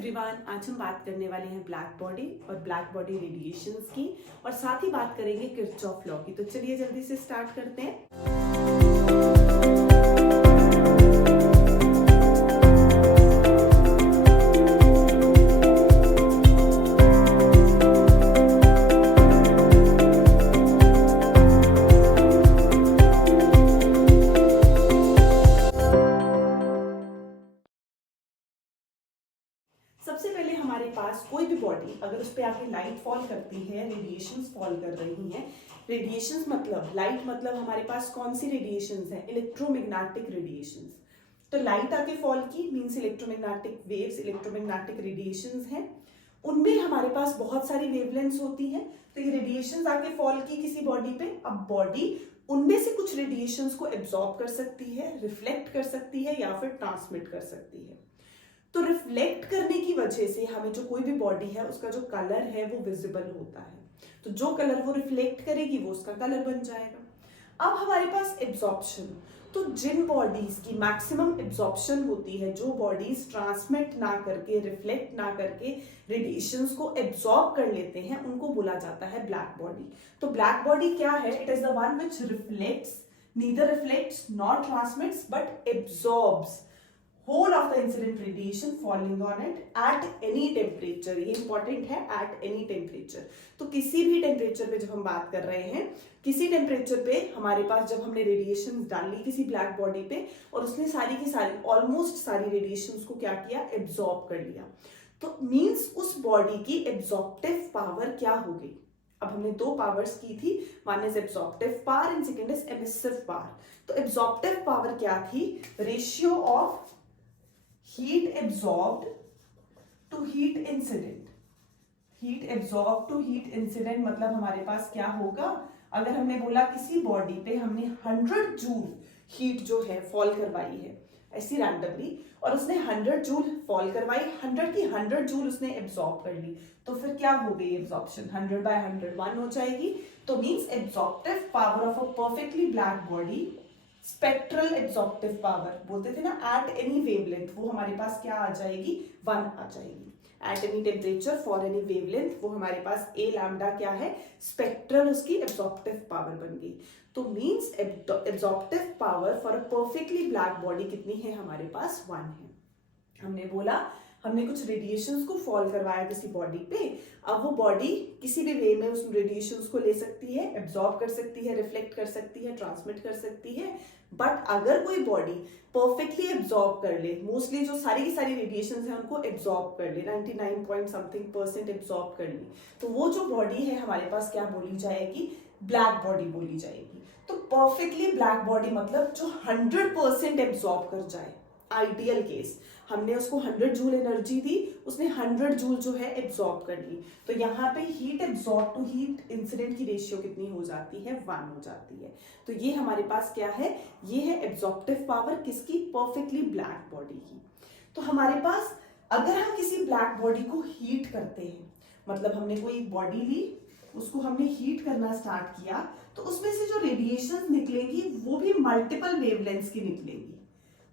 Everyone, आज हम बात करने वाले हैं ब्लैक बॉडी और ब्लैक बॉडी रेडिएशंस की और साथ ही बात करेंगे किरचॉफ लॉ की। तो चलिए जल्दी से स्टार्ट करते हैं। सबसे पहले हमारे पास कोई भी बॉडी अगर उस पर आके लाइट फॉल करती है, रेडिएशंस फॉल कर रही हैं। रेडिएशंस मतलब लाइट, मतलब हमारे पास कौन सी रेडिएशंस हैं? Electromagnetic radiations. तो लाइट आके फॉल की means electromagnetic waves, electromagnetic radiations हैं। उनमें हमारे पास बहुत सारी वेवलेंथ्स होती हैं। तो ये रेडिएशंस आके फॉल की किसी बॉडी पे, अब बॉडी उनमें से कुछ रेडिएशंस को एब्जॉर्ब कर सकती है, रिफ्लेक्ट कर सकती है या फिर ट्रांसमिट कर सकती है। तो रिफ्लेक्ट करने की वजह से हमें जो कोई भी बॉडी है उसका जो कलर है वो विजिबल होता है। तो जो कलर वो रिफ्लेक्ट करेगी वो उसका कलर बन जाएगा। अब हमारे पास एब्जॉर्प्शन, तो जिन बॉडीज की मैक्सिमम एब्जॉर्प्शन होती है, जो बॉडीज ट्रांसमिट ना करके, रिफ्लेक्ट ना करके रेडिएशंस को एब्जॉर्ब कर लेते हैं, उनको बोला जाता है ब्लैक बॉडी। तो ब्लैक बॉडी क्या है? It is the one which reflects, neither reflects nor transmits but absorbs whole of the incident radiation falling on it at any temperature। ये इंपॉर्टेंट है, at any temperature। तो किसी भी temperature पे जब हम बात कर रहे हैं, किसी टेम्परेचर पे हमारे पास जब हमने रेडिएशन डाली किसी ब्लैक बॉडी पे और उसने सारी की सारी, ऑलमोस्ट सारी रेडिएशन को क्या किया? एब्जॉर्ब कर लिया। तो मीन्स उस बॉडी की एब्जॉर्प्टिव पावर क्या होगी? अब हमने दो पावर्स की थी, one is absorptive power and second is emissive power. तो एब्जॉर्प्टिव पावर क्या थी? Ratio of heat absorbed to heat incident। heat absorbed to heat incident मतलब हमारे पास क्या होगा? अगर हमने बोला किसी बॉडी पे हमने 100 जूल हीट जो है फॉल करवाई है ऐसी रैंडमली, और उसने 100 जूल फॉल करवाई, 100 की 100 जूल उसने एब्जॉर्ब कर ली, तो फिर क्या हो गई एब्जॉर्प्शन? 100 by 100 1 हो जाएगी। तो means absorptive power of a perfectly black body, spectral absorptive power बोलते थे ना, एट एनी वेवलेंथ, वो हमारे पास क्या आ जाएगी? 1 आ जाएगी। At any temperature for any wavelength, वो हमारे पास ए लैम्डा क्या है? स्पेक्ट्रल उसकी एब्जॉर्प्टिव पावर बन गई। तो means absorptive power for a perfectly black body कितनी है? हमारे पास 1 है। हमने बोला हमने कुछ रेडिएशंस को फॉल करवाया किसी बॉडी पे, अब वो बॉडी किसी भी वे में उस रेडिएशंस को ले सकती है, एब्जॉर्ब कर सकती है, रिफ्लेक्ट कर सकती है, ट्रांसमिट कर सकती है। बट अगर कोई बॉडी परफेक्टली एब्जॉर्ब कर ले, मोस्टली जो सारी की सारी रेडिएशंस हैं उनको एब्जॉर्ब कर ले, 99 पॉइंट समथिंग % एब्जॉर्ब कर ली, तो वो जो बॉडी है हमारे पास क्या बोली जाएगी? ब्लैक बॉडी बोली जाएगी। तो परफेक्टली ब्लैक बॉडी मतलब जो 100% एब्जॉर्ब कर जाए। आइडियल केस, हमने उसको 100 जूल एनर्जी दी, उसने 100 जूल जो है एब्जॉर्ब कर ली, तो यहाँ पे heat absorb to heat incident की रेशियो कितनी हो जाती है? 1 हो जाती है। तो ये हमारे पास क्या है? ये है एब्जॉर्प्टिव पावर किसकी? परफेक्टली ब्लैक बॉडी की। तो हमारे पास अगर हम किसी ब्लैक बॉडी को हीट करते हैं, मतलब हमने कोई बॉडी ली, उसको हमने हीट करना स्टार्ट किया, तो उसमें से जो रेडिएशन निकलेंगी वो भी मल्टीपल वेवलेंथ्स की निकलेंगी।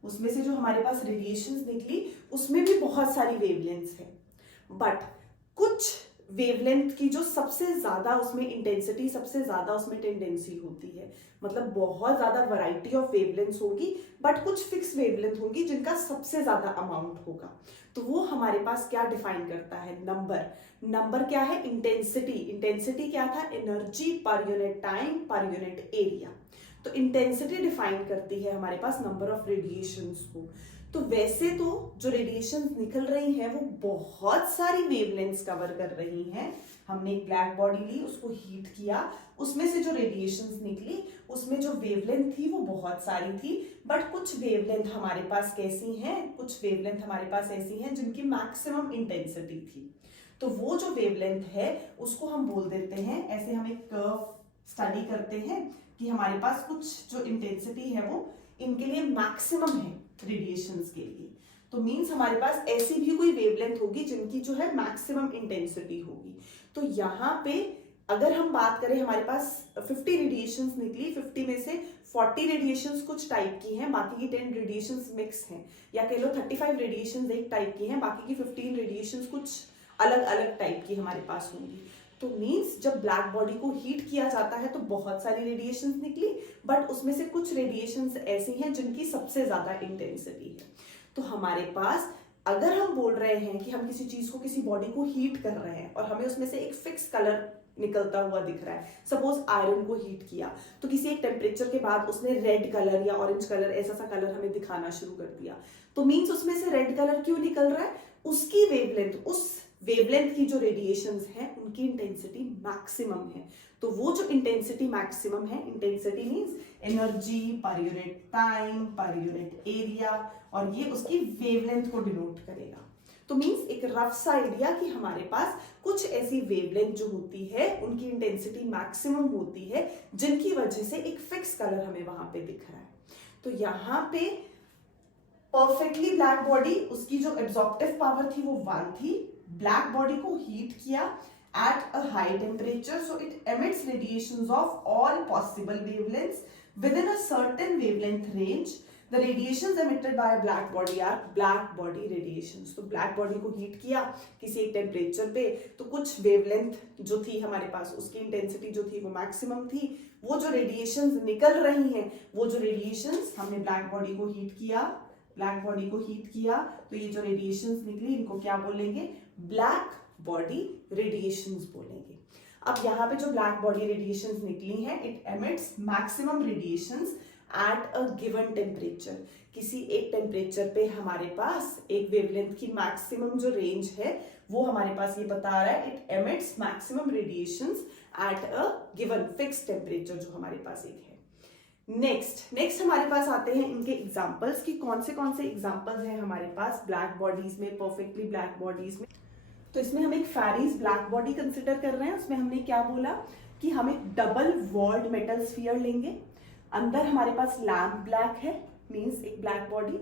उसमें से जो हमारे पास रेडिएशंस निकली उसमें भी बहुत सारी वेवलेंथ्स हैं, बट कुछ वेवलेंथ की जो सबसे ज्यादा उसमें इंटेंसिटी, सबसे ज्यादा उसमें टेंडेंसी होती है, मतलब बहुत ज्यादा वैरायटी ऑफ वेवलेंथ्स होगी, बट कुछ फिक्स वेवलेंथ होगी जिनका सबसे ज्यादा अमाउंट होगा। तो वो हमारे पास क्या डिफाइन करता है? नंबर। नंबर क्या है? इंटेंसिटी। इंटेंसिटी क्या था? Energy per unit time per unit area. तो इंटेंसिटी डिफाइन करती है हमारे पास नंबर ऑफ रेडिएशंस को। तो वैसे तो जो रेडिएशंस निकल रही हैं वो बहुत सारी वेवलेंथ्स कवर कर रही हैं। हमने एक ब्लैक बॉडी ली, उसको हीट किया, उसमें से जो रेडिएशंस निकली उसमें जो वेवलेंथ थी वो बहुत सारी थी, बट कुछ वेवलेंथ हमारे पास कैसी हैं? कुछ वेवलेंथ हमारे पास ऐसी हैं जिनकी मैक्सिमम इंटेंसिटी थी। तो वो जो वेवलेंथ है उसको हम बोल देते हैं, ऐसे हम एक कर्व स्टडी करते हैं कि हमारे पास कुछ जो इंटेंसिटी है वो इनके लिए मैक्सिमम है रेडिएशंस के लिए। तो मींस हमारे पास ऐसी भी कोई वेवलेंथ होगी जिनकी जो है मैक्सिमम इंटेंसिटी होगी। तो यहाँ पे अगर हम बात करें, हमारे पास 50 रेडिएशंस निकली, 50 में से 40 रेडिएशंस कुछ टाइप की हैं, बाकी की 10 रेडिएशंस मिक्स हैं, या कह लो 35 रेडिएशंस एक टाइप की हैं, बाकी की 15 रेडिएशन रेडिएशंस कुछ अलग अलग टाइप की हमारे पास होंगी। तो मीन्स जब ब्लैक बॉडी को हीट किया जाता है तो बहुत सारी रेडिएशंस निकली, बट उसमें से कुछ रेडिएशंस ऐसी हैं जिनकी सबसे ज्यादा इंटेंसिटी है। तो हमारे पास अगर हम बोल रहे हैं कि हम किसी चीज को, किसी बॉडी को हीट कर रहे हैं और हमें उसमें से एक फिक्स कलर निकलता हुआ दिख रहा है, सपोज आयरन को हीट किया तो किसी एक टेम्परेचर के बाद उसने रेड कलर या ऑरेंज कलर, ऐसा सा कलर हमें दिखाना शुरू कर दिया, तो मीन्स उसमें से रेड कलर क्यों निकल रहा है? उसकी वेवलेंथ, उस वेवलेंथ की जो रेडिएशंस हैं उनकी इंटेंसिटी मैक्सिमम है। तो वो जो इंटेंसिटी मैक्सिमम है, intensity means energy per unit time per unit area, और ये उसकी वेवलेंथ को डिनोट करेगा। तो मींस एक रफ सा आइडिया कि हमारे पास कुछ ऐसी वेवलेंथ जो होती है उनकी इंटेंसिटी मैक्सिमम होती है, जिनकी वजह से एक फिक्स कलर हमें वहां पे दिख रहा है। तो यहाँ पे परफेक्टली ब्लैक बॉडी, उसकी जो एब्जॉर्प्टिव पावर थी वो 1 थी। ब्लैक बॉडी को हीट किया at a high temperature, so it emits radiations of all possible wavelengths within a certain wavelength range. The radiations emitted by a black body are black body radiations. तो black body को heat किया किसी एक temperature पे, तो कुछ wavelength जो थी हमारे पास, उसकी इंटेंसिटी जो थी वो मैक्सिमम थी। वो जो रेडिएशंस निकल रही हैं, वो जो रेडिएशंस हमने ब्लैक बॉडी को हीट किया, ब्लैक बॉडी को हीट किया, तो ये जो रेडिएशंस निकली इनको क्या बोलेंगे? ब्लैक बॉडी रेडिएशंस बोलेंगे। अब यहाँ पे जो ब्लैक बॉडी रेडिएशंस निकली हैं, it emits maximum radiations at a given temperature. किसी एक टेम्परेचर पे हमारे पास एक वेवलेंथ की मैक्सिमम जो रेंज है वो हमारे पास ये बता रहा है, it emits maximum radiations at a given fix temperature जो हमारे पास एक है। नेक्स्ट हमारे पास आते हैं इनके एग्जांपल्स कि कौन से एग्जांपल्स हैं हमारे पास ब्लैक बॉडीज में, परफेक्टली ब्लैक बॉडीज में। तो इसमें हम एक फेरीज ब्लैक बॉडी कंसिडर कर रहे हैं। उसमें हमने क्या बोला कि हम एक डबल वॉल्ड मेटल स्फीयर लेंगे, अंदर हमारे पास लैम्प ब्लैक है, मींस एक ब्लैक बॉडी,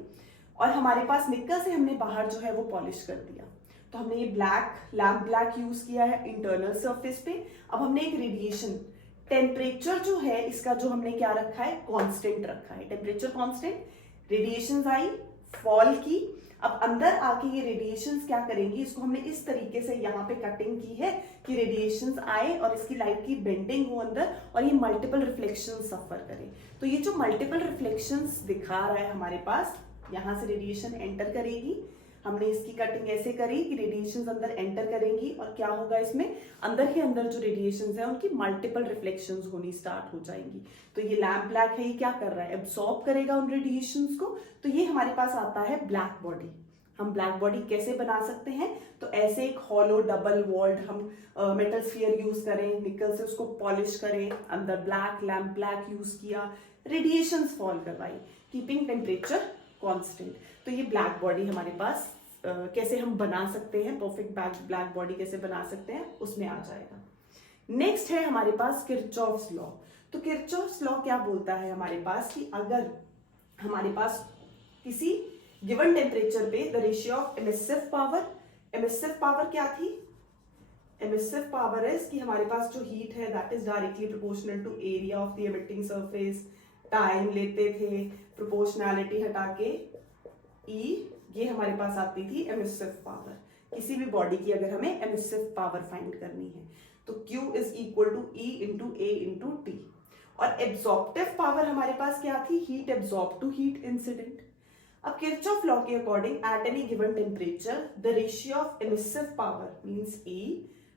और हमारे पास निकल से हमने बाहर जो है वो पॉलिश कर दिया। तो हमने ये लैम्प ब्लैक यूज किया है इंटरनल सरफेस पे। अब हमने एक रेडिएशन टेम्परेचर जो है इसका जो हमने क्या रखा है, कांस्टेंट रखा है, टेम्परेचर कांस्टेंट। रेडिएशंस आई, फॉल की, अब अंदर आके ये रेडिएशंस क्या करेंगी, इसको हमने इस तरीके से यहाँ पे कटिंग की है कि रेडिएशंस आए और इसकी लाइट की बेंडिंग हो अंदर और ये मल्टीपल रिफ्लेक्शंस सफर करे। तो ये जो मल्टीपल रिफ्लेक्शंस दिखा रहा है हमारे पास, यहाँ से रेडिएशन एंटर करेगी, हमने इसकी कटिंग ऐसे करी कि रेडिएशंस अंदर एंटर करेंगी और क्या होगा, इसमें अंदर ही अंदर जो रेडिएशंस है उनकी मल्टीपल रिफ्लेक्शंस होनी स्टार्ट हो जाएंगी। तो ये लैम्प ब्लैक है, ये क्या कर रहा है, एब्सॉर्ब करेगा उन रेडिएशंस को। तो ये हमारे पास आता है ब्लैक बॉडी। हम ब्लैक बॉडी कैसे बना सकते हैं, तो ऐसे एक हॉलो डबल वॉल्ड हम मेटल स्फीयर यूज करें, निकल से उसको पॉलिश करें, अंदर ब्लैक लैम्प ब्लैक यूज किया, रेडिएशंस फॉल करवाई, कीपिंग टेम्परेचर कांस्टेंट। तो ये ब्लैक बॉडी हमारे पास कैसे हम बना सकते हैं, परफेक्ट ब्लैक बॉडी कैसे बना सकते हैं, उसमें आ जाएगा। नेक्स्ट है हमारे पास किरचॉफ्स लॉ। तो किरचॉफ्स लॉ क्या बोलता है हमारे पास कि अगर हमारे पास किसी गिवन टेम्परेचर पे the ratio of emissive power क्या थी, एमिसिव पावर इज कि हमारे पास जो हीट है that is directly proportional to area of the emitting surface. Time लेते थे, प्रोपोर्शनैलिटी हटा के E, ये हमारे पास आती थी एमिसिव पावर। किसी भी बॉडी की अगर हमें एमिसिव पावर फाइंड करनी है तो Q is equal to E into A into T। और एब्जॉर्प्टिव पावर हमारे पास क्या थी, heat absorb to heat incident. अब किरचॉफ लॉ के according at any given temperature the ratio of emissive power means E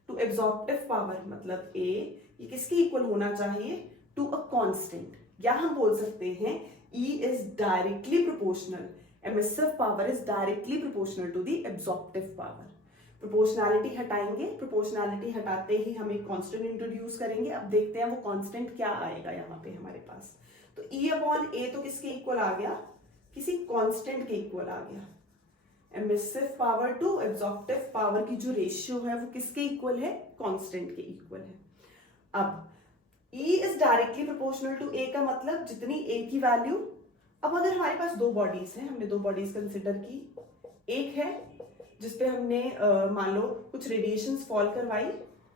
to absorptive power मतलब A, ये किसके इक्वल होना चाहिए, टू अ कांस्टेंट। या हम बोल सकते हैं E is directly proportional, emissive power is directly proportional to the absorptive power. Proportionality हटाएंगे, प्रोपोर्शनैलिटी हटाते ही हम एक कांस्टेंट इंट्रोड्यूस करेंगे। अब देखते हैं वो कांस्टेंट क्या आएगा यहाँ पे हमारे पास। तो E अपॉन A तो किसके इक्वल आ गया, किसी कांस्टेंट के इक्वल आ गया। Emissive power to absorptive power की जो रेशियो है वो किसके इक्वल है, कांस्टेंट के इक्वल है। अब E is directly proportional to A का मतलब जितनी A की वैल्यू, अब अगर हमारे पास दो बॉडीज हैं, हमने दो बॉडीज कंसिडर की, एक है जिसपे हमने मान लो कुछ रेडिएशंस फॉल करवाई,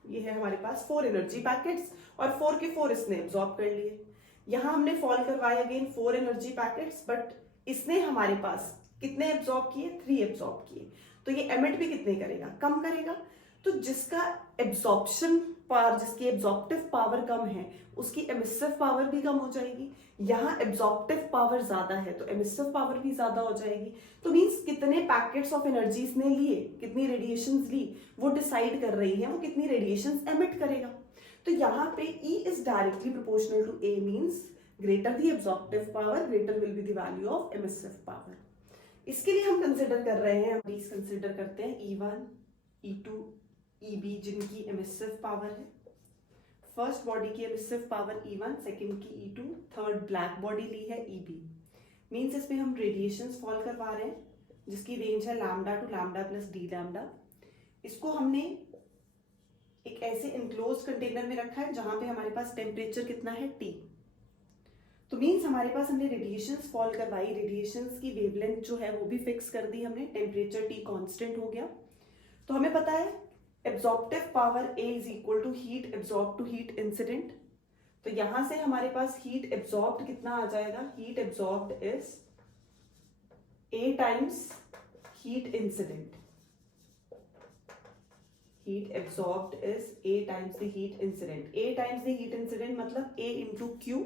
ये है हमारे पास 4 एनर्जी पैकेट्स और 4 के 4 इसने एब्जॉर्ब कर लिए। यहां हमने फॉल करवाए अगेन 4 एनर्जी पैकेट्स, बट इसने हमारे पास कितने एब्जॉर्ब किए, 3 एब्जॉर्ब किए। तो ये एमिट भी कितने करेगा, कम करेगा। तो जिसका एब्जॉर्प्शन पावर, जिसकी एब्जॉर्प्टिव पावर कम है, उसकी एमिसिव पावर भी कम हो जाएगी। यहाँ एब्जॉर्प्टिव पावर ज्यादा है तो एमिसिव पावर भी ज्यादा हो जाएगी। तो मीन्स कितने पैकेट्स ऑफ एनर्जी इसने लिए, कितनी रेडिएशंस ली, वो डिसाइड कर रही है वो कितनी रेडिएशंस एमिट करेगा। तो यहाँ पे E is directly proportional to A, means greater the absorptive power greater will be the value of emissive power. इसके लिए हम कंसिडर कर रहे हैं, हम कंसिडर करते हैं E1, E2, EB जिनकी एमिसिव पावर है। फर्स्ट बॉडी की एमिसिव पावर E1, सेकंड की E2, थर्ड ब्लैक बॉडी ली है EB। मीन्स इसमें हम रेडिएशंस फॉल करवा रहे हैं जिसकी रेंज है lambda two lambda plus D lambda. इसको हमने एक ऐसे इनक्लोज कंटेनर में रखा है जहां पे हमारे पास टेम्परेचर कितना है T। तो मीन्स हमारे पास हमने रेडिएशंस फॉल करवाई, रेडिएशंस की वेवलेंथ जो है वो भी फिक्स कर दी हमने, टेम्परेचर T कांस्टेंट हो गया। तो हमें पता है absorptive power A is equal to heat absorb to heat incident. तो यहां से हमारे पास हीट एब्जॉर्ब्ड कितना आ जाएगा, heat absorbed is A times heat incident. Heat absorbed is A times the heat incident. A times the heat incident मतलब A into Q।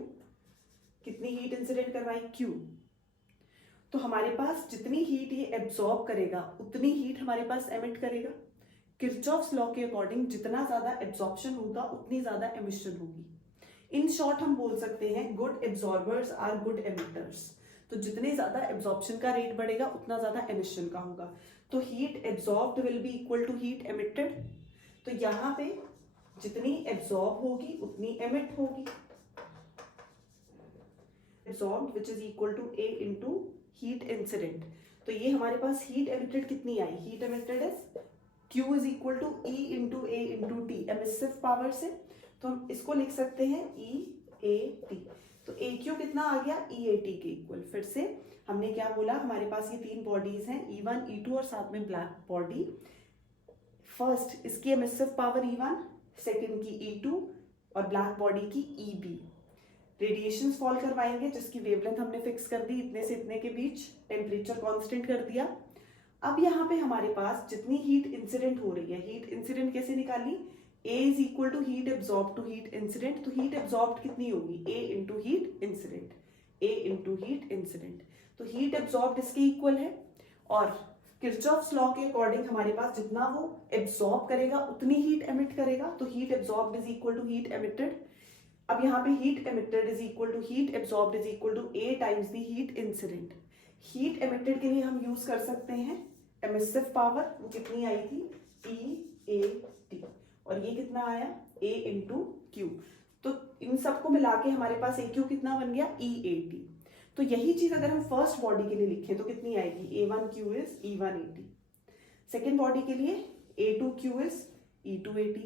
कितनी heat incident करवाई, Q। तो हमारे पास जितनी हीट ये एब्जॉर्ब करेगा उतनी हीट हमारे पास एमिट करेगा। किरचॉफ्स लॉ के अकॉर्डिंग जितना ज्यादा एब्जॉर्प्शन होगा उतनी ज्यादा एमिशन होगी। इन शॉर्ट हम बोल सकते हैं good absorbers are good emitters. तो जितने ज्यादा एब्जॉर्प्शन का रेट बढ़ेगा उतना ज्यादा एमिशन का होगा। तो heat absorbed will be equal to heat emitted. तो यहाँ पे जितनी एब्जॉर्ब होगी उतनी एमिट होगी। Absorbed which is equal to A into heat incident. तो ये हमारे पास हीट एमिटेड कितनी आई, heat emitted is Q is equal to E into A into T emissive power से। तो हम इसको लिख सकते हैं EAT। तो AQ कितना आ गया, EAT के इक्वल। फिर से हमने क्या बोला, हमारे पास ये तीन बॉडीज हैं E1, E2 और साथ में ब्लैक बॉडी। फर्स्ट इसकी एमिसिव पावर E1, सेकेंड की E2 और ब्लैक बॉडी की EB। रेडिएशन फॉल करवाएंगे जिसकी वेवलेंथ हमने फिक्स कर दी, इतने से इतने के बीच, टेम्परेचर कांस्टेंट कर दिया। अब यहाँ पे हमारे पास जितनी हीट इंसिडेंट हो रही है, हीट इंसिडेंट कैसे निकाली, A is equal to heat absorb to heat incident. तो हीट एब्जॉर्ब कितनी होगी, A into heat incident, A into heat incident. तो हीट एब्जॉर्ब इसके इक्वल है। और किरचॉफ्स लॉ के अकॉर्डिंग हमारे पास जितना वो एब्जॉर्ब करेगा उतनी हीट एमिट करेगा। तो heat absorb is equal to heat emitted. अब यहाँ पे heat emitted is equal to heat absorb is equal to A times the heat incident. Heat emitted के लिए हम यूज कर सकते हैं एमिसिव पावर, वो कितनी आई थी, EAT। और ये कितना आया, A इंटू Q। तो इन सबको मिला के हमारे पास AQ कितना बन गया, EAT। तो यही चीज अगर हम फर्स्ट बॉडी के लिए लिखें तो कितनी आएगी, A1Q is E1AT। Second body के लिए A2Q is E2AT।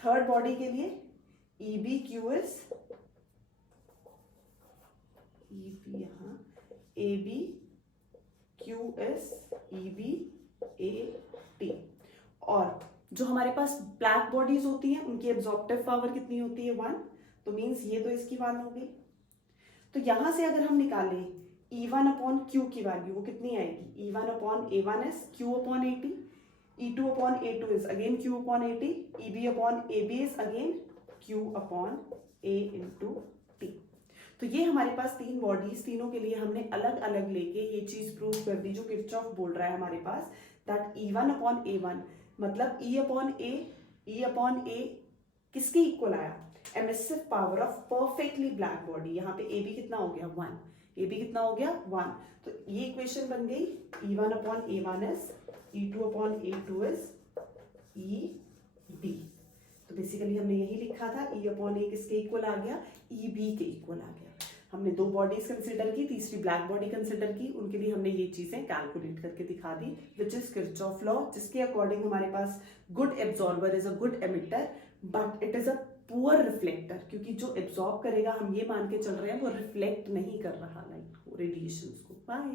Third body के लिए EBQ इज यहाँ ABQ इज EBAT। और जो हमारे पास ब्लैक बॉडीज होती हैं उनकी एब्जॉर्प्टिव पावर कितनी होती है, 1। तो मीन्स ये तो इसकी 1 हो गई। तो यहां से अगर हम निकालें E1 अपॉन Q की वैल्यू, वो कितनी आएगी, E1 upon A1 is Q upon AT, E2 upon A2 is again Q upon AT, EB upon AB is again Q upon A into T। तो ये हमारे पास तीन बॉडीज, तीनों के लिए हमने अलग अलग लेके ये चीज प्रूव कर दी जो किरचॉफ बोल रहा है हमारे पास, दैट E1 अपॉन A1 मतलब E अपॉन A किसके इक्वल आया, emissive power of perfectly black body. यहाँ पे AB कितना हो गया, 1। AB कितना हो गया, 1। तो ये इक्वेशन बन गई E1 upon A1 is E2 upon A2 is EB। तो बेसिकली हमने यही लिखा था, E अपॉन A किसके इक्वल आ गया, EB के इक्वल आ गया। हमने दो बॉडीज कंसिडर की, तीसरी ब्लैक बॉडी कंसिडर की, उनके लिए हमने ये चीजें कैलकुलेट करके दिखा दी, विच इज किरचॉफ लॉ, जिसके अकॉर्डिंग हमारे पास good absorber is a good emitter but it is a poor reflector, क्योंकि जो एब्जॉर्ब करेगा हम ये मान के चल रहे हैं वो रिफ्लेक्ट नहीं कर रहा लाइट को, रेडिएशंस को। बाय।